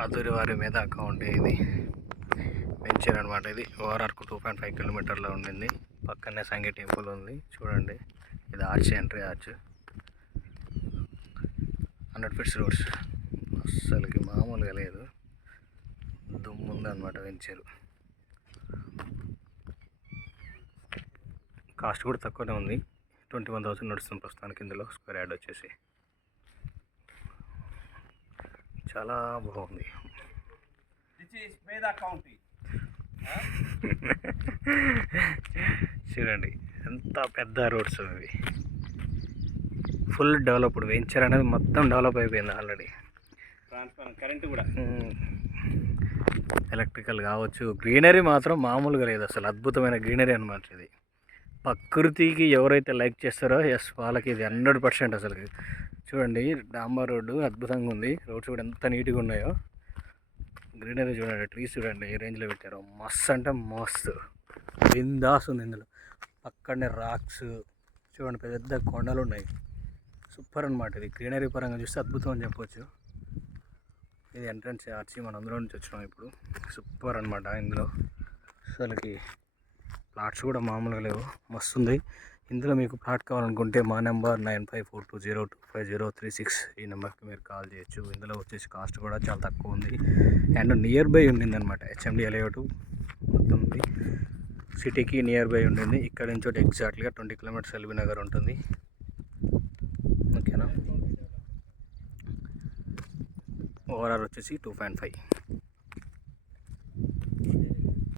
అదూరివారి మీద అకౌంట్ ఇది వెంచర్ అనమాట. ఇది ఓఆర్ఆర్కు 2.5 కిలోమీటర్లో ఉండింది. పక్కనే సంగీ టెంపుల్ ఉంది చూడండి. ఇది arch, entry arch. 100 feets roads, అస్సలకి మామూలుగా లేదు, దుమ్ము ఉందన్నమాట వెంచరు. కాస్ట్ కూడా తక్కువనే ఉంది, 21,000 నడుస్తుంది ప్రస్తుతానికి. ఇందులో స్క్వేర్ యార్డ్ వచ్చేసి చాలా బాగుంది. చూడండి ఎంత పెద్ద రోడ్స్ ఇవి. ఫుల్ డెవలప్డ్ వెంచర్ అనేది మొత్తం డెవలప్ అయిపోయింది ఆల్రెడీ. కరెంట్ కూడా ఎలక్ట్రికల్ కావచ్చు. గ్రీనరీ మాత్రం మామూలుగా లేదు, అసలు అద్భుతమైన గ్రీనరీ అనమాట. ఇది ప్రకృతికి ఎవరైతే లైక్ చేస్తారో ఎస్ వాళ్ళకి ఇది 100% అసలు. చూడండి డాంబర్ రోడ్డు అద్భుతంగా ఉంది, రోడ్స్ కూడా ఎంత నీట్గా ఉన్నాయో. గ్రీనరీ చూడండి, ట్రీస్ చూడండి ఏ రేంజ్లో పెట్టారో, మస్త్ అంటే మస్తు బిందాస్ ఉంది. ఇందులో పక్కనే రాక్స్ చూడండి, పెద్ద కొండలు ఉన్నాయి. సూపర్ అనమాట. ఇది గ్రీనరీ పరంగా చూస్తే అద్భుతం అని చెప్పొచ్చు. ఇది ఎంట్రన్స్ ఆర్చి, మనం అందులో నుంచి వచ్చినాం ఇప్పుడు. సూపర్ అనమాట. ఇందులో అసలుకి ప్లాట్స్ కూడా మామూలుగా లేవు, మస్తు ఉంది. ఇందులో మీకు ప్లాట్ కావాలనుకుంటే మా నెంబర్ 9542025036 ఈ నెంబర్కి మీరు కాల్ చేయొచ్చు. ఇందులో వచ్చేసి కాస్ట్ కూడా చాలా తక్కువ ఉంది అండ్ నియర్ బై ఉండింది అనమాట. హెచ్ఎండి లేఅవుట్ మొత్తం ఉంది, సిటీకి నియర్ బై ఉండింది. ఇక్కడ నుంచి ఒకటి ఎగ్జాక్ట్గా 20 కిలోమీటర్స్ ఎల్బీ నగర్ ఉంటుంది. ఓకేనా. ఓవరాల్ వచ్చేసి 2.5.